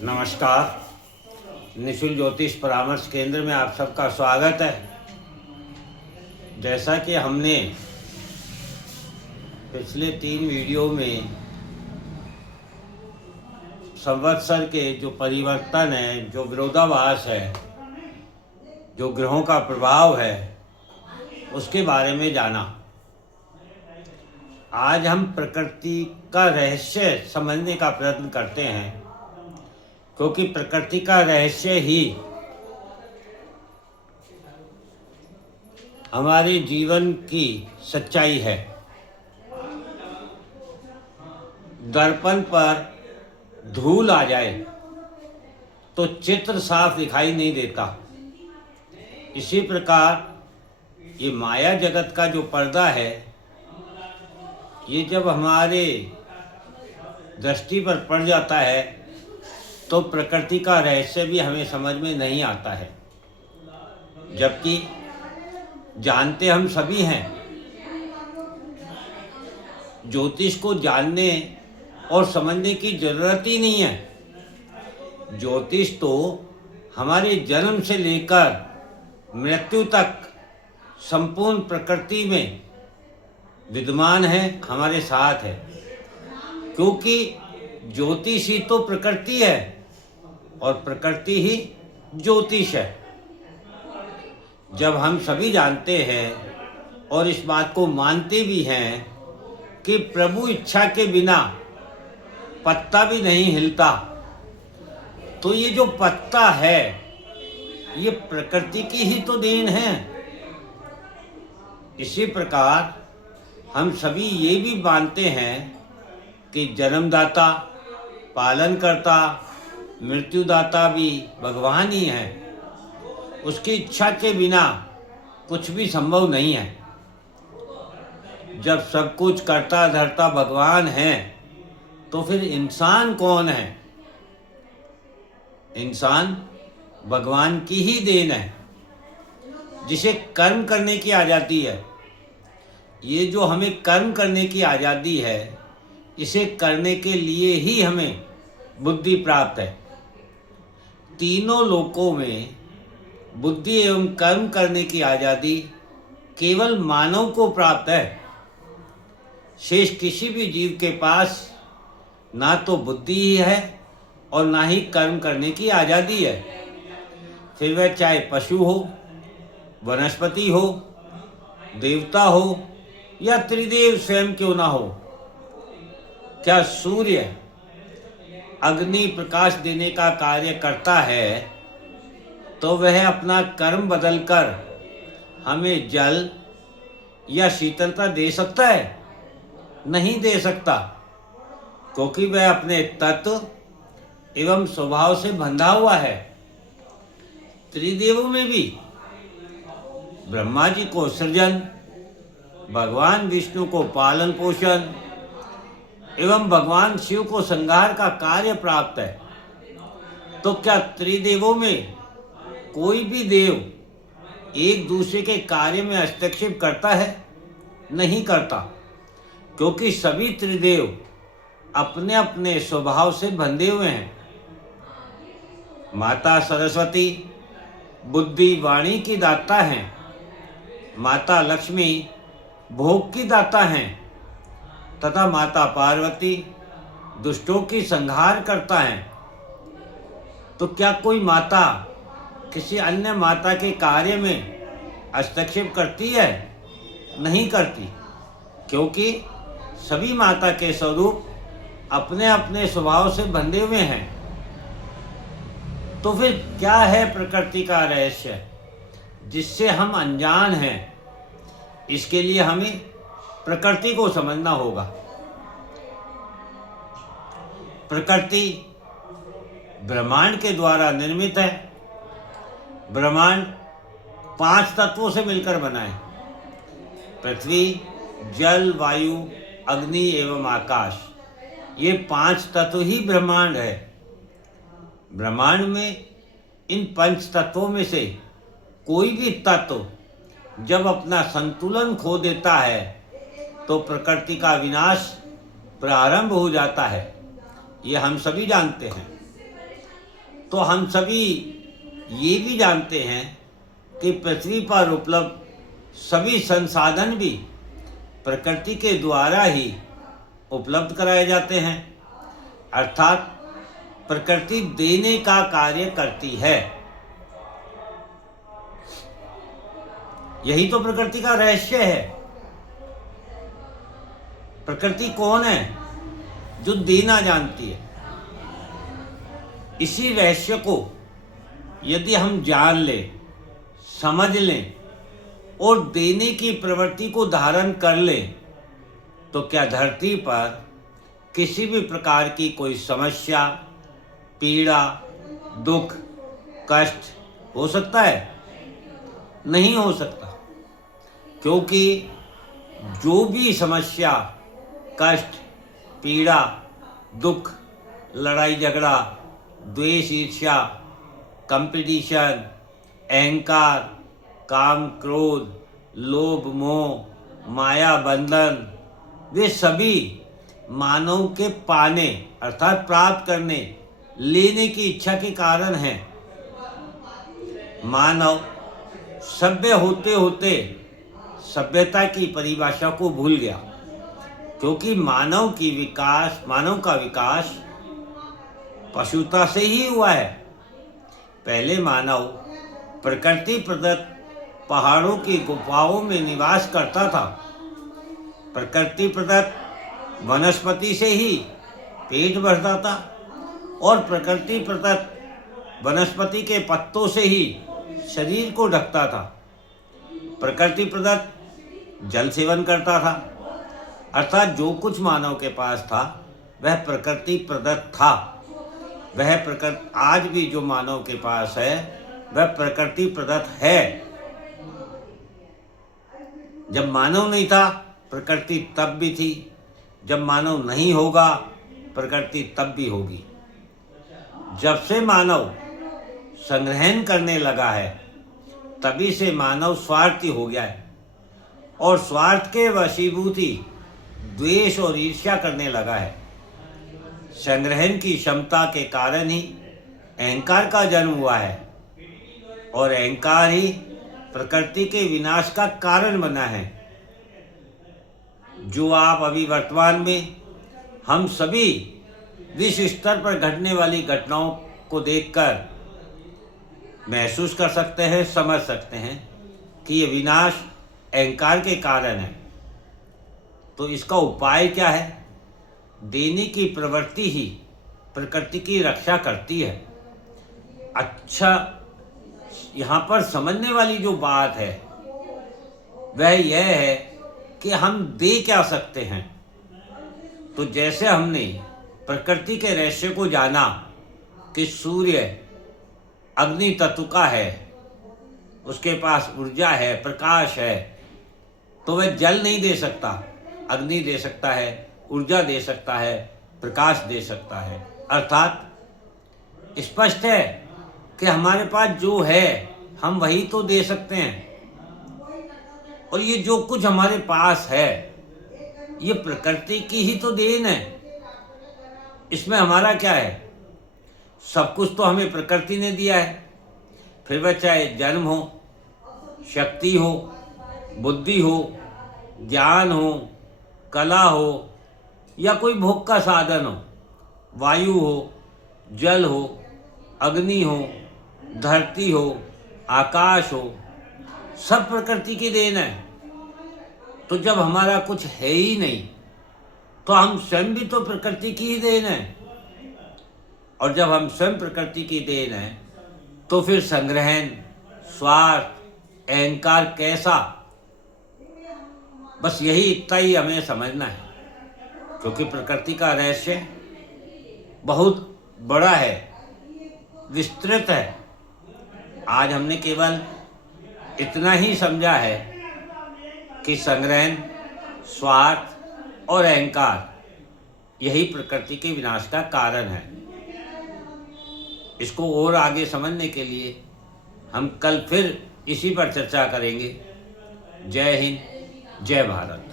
नमस्कार। निशुल्क ज्योतिष परामर्श केंद्र में आप सबका स्वागत है। जैसा कि हमने पिछले 3 वीडियो में संवत्सर के जो परिवर्तन है, जो विरोधाभास है, जो ग्रहों का प्रभाव है, उसके बारे में जाना। आज हम प्रकृति का रहस्य समझने का प्रयत्न करते हैं, क्योंकि प्रकृति का रहस्य ही हमारे जीवन की सच्चाई है। दर्पण पर धूल आ जाए तो चित्र साफ दिखाई नहीं देता। इसी प्रकार ये माया जगत का जो पर्दा है, ये जब हमारे दृष्टि पर पड़ जाता है तो प्रकृति का रहस्य भी हमें समझ में नहीं आता है। जबकि जानते हम सभी हैं, ज्योतिष को जानने और समझने की जरूरत ही नहीं है। ज्योतिष तो हमारे जन्म से लेकर मृत्यु तक संपूर्ण प्रकृति में विद्यमान है, हमारे साथ है। क्योंकि ज्योतिष ही तो प्रकृति है और प्रकृति ही ज्योतिष है। जब हम सभी जानते हैं और इस बात को मानते भी हैं कि प्रभु इच्छा के बिना पत्ता भी नहीं हिलता, तो ये जो पत्ता है ये प्रकृति की ही तो देन है। इसी प्रकार हम सभी ये भी मानते हैं कि जन्मदाता, पालनकर्ता, मृत्युदाता भी भगवान ही है। उसकी इच्छा के बिना कुछ भी संभव नहीं है। जब सब कुछ करता धरता भगवान है, तो फिर इंसान कौन है? इंसान भगवान की ही देन है, जिसे कर्म करने की आज़ादी है। ये जो हमें कर्म करने की आज़ादी है, इसे करने के लिए ही हमें बुद्धि प्राप्त है। तीनों लोकों में बुद्धि एवं कर्म करने की आज़ादी केवल मानव को प्राप्त है। शेष किसी भी जीव के पास ना तो बुद्धि ही है और ना ही कर्म करने की आज़ादी है। फिर वह चाहे पशु हो, वनस्पति हो, देवता हो या त्रिदेव स्वयं क्यों ना हो। क्या सूर्य अग्नि प्रकाश देने का कार्य करता है तो वह अपना कर्म बदलकर हमें जल या शीतलता दे सकता है? नहीं दे सकता, क्योंकि वह अपने तत्व एवं स्वभाव से बंधा हुआ है। त्रिदेवों में भी ब्रह्मा जी को सृजन, भगवान विष्णु को पालन पोषण एवं भगवान शिव को संहार का कार्य प्राप्त है। तो क्या त्रिदेवों में कोई भी देव एक दूसरे के कार्य में हस्तक्षेप करता है? नहीं करता, क्योंकि सभी त्रिदेव अपने अपने स्वभाव से बंधे हुए हैं। माता सरस्वती बुद्धि वाणी की दाता हैं, माता लक्ष्मी भोग की दाता हैं, तथा माता पार्वती दुष्टों की संहार करता है। तो क्या कोई माता किसी अन्य माता के कार्य में हस्तक्षेप करती है? नहीं करती, क्योंकि सभी माता के स्वरूप अपने अपने स्वभाव से बंधे हुए हैं। तो फिर क्या है प्रकृति का रहस्य जिससे हम अनजान हैं? इसके लिए हमें प्रकृति को समझना होगा। प्रकृति ब्रह्मांड के द्वारा निर्मित है। ब्रह्मांड 5 तत्वों से मिलकर बना है। पृथ्वी, जल, वायु, अग्नि एवं आकाश, ये 5 तत्व ही ब्रह्मांड है। ब्रह्मांड में इन 5 तत्वों में से कोई भी तत्व जब अपना संतुलन खो देता है तो प्रकृति का विनाश प्रारंभ हो जाता है। ये हम सभी जानते हैं। तो हम सभी ये भी जानते हैं कि पृथ्वी पर उपलब्ध सभी संसाधन भी प्रकृति के द्वारा ही उपलब्ध कराए जाते हैं, अर्थात प्रकृति देने का कार्य करती है। यही तो प्रकृति का रहस्य है। प्रकृति कौन है? जो देना जानती है। इसी रहस्य को यदि हम जान लें, समझ लें और देने की प्रवृत्ति को धारण कर लें, तो क्या धरती पर किसी भी प्रकार की कोई समस्या, पीड़ा, दुख, कष्ट हो सकता है? नहीं हो सकता, क्योंकि जो भी समस्या, कष्ट, पीड़ा, दुख, लड़ाई झगड़ा, द्वेष, ईर्ष्या, कंपटीशन, अहंकार, काम, क्रोध, लोभ, मोह, माया, बंधन, वे सभी मानव के पाने अर्थात प्राप्त करने, लेने की इच्छा के कारण हैं। मानव सभ्य होते होते सभ्यता की परिभाषा को भूल गया, क्योंकि मानव का विकास पशुता से ही हुआ है। पहले मानव प्रकृति प्रदत्त पहाड़ों की गुफाओं में निवास करता था। प्रकृति प्रदत्त वनस्पति से ही पेट भरता था और प्रकृति प्रदत्त वनस्पति के पत्तों से ही शरीर को ढकता था। प्रकृति प्रदत्त जल सेवन करता था, अर्थात जो कुछ मानव के पास था वह प्रकृति प्रदत्त था। वह प्रकृति आज भी जो मानव के पास है वह प्रकृति प्रदत्त है। जब मानव नहीं था प्रकृति तब भी थी, जब मानव नहीं होगा प्रकृति तब भी होगी। जब से मानव संग्रहण करने लगा है तभी से मानव स्वार्थी हो गया है और स्वार्थ के वशीभूति द्वेष और ईर्ष्या करने लगा है। संग्रहण की क्षमता के कारण ही अहंकार का जन्म हुआ है और अहंकार ही प्रकृति के विनाश का कारण बना है। जो आप अभी वर्तमान में हम सभी विश्व स्तर पर घटने वाली घटनाओं को देखकर महसूस कर सकते हैं, समझ सकते हैं कि ये विनाश अहंकार के कारण है। तो इसका उपाय क्या है? देने की प्रवृत्ति ही प्रकृति की रक्षा करती है। अच्छा, यहाँ पर समझने वाली जो बात है वह यह है कि हम दे क्या सकते हैं। तो जैसे हमने प्रकृति के रहस्य को जाना कि सूर्य अग्नि तत्व का है, उसके पास ऊर्जा है, प्रकाश है, तो वह जल नहीं दे सकता, अग्नि दे सकता है, ऊर्जा दे सकता है, प्रकाश दे सकता है। अर्थात स्पष्ट है कि हमारे पास जो है हम वही तो दे सकते हैं। और ये जो कुछ हमारे पास है ये प्रकृति की ही तो देन है। इसमें हमारा क्या है? सब कुछ तो हमें प्रकृति ने दिया है। फिर वह चाहे जन्म हो, शक्ति हो, बुद्धि हो, ज्ञान हो, कला हो या कोई भोग का साधन हो, वायु हो, जल हो, अग्नि हो, धरती हो, आकाश हो, सब प्रकृति की देन है। तो जब हमारा कुछ है ही नहीं तो हम स्वयं भी तो प्रकृति की ही देन है। और जब हम स्वयं प्रकृति की देन है तो फिर संग्रहण, स्वार्थ, अहंकार कैसा? बस यही इतना ही हमें समझना है, क्योंकि प्रकृति का रहस्य बहुत बड़ा है, विस्तृत है। आज हमने केवल इतना ही समझा है कि संग्रहण, स्वार्थ और अहंकार यही प्रकृति के विनाश का कारण है। इसको और आगे समझने के लिए हम कल फिर इसी पर चर्चा करेंगे। जय हिंद, जय भारत।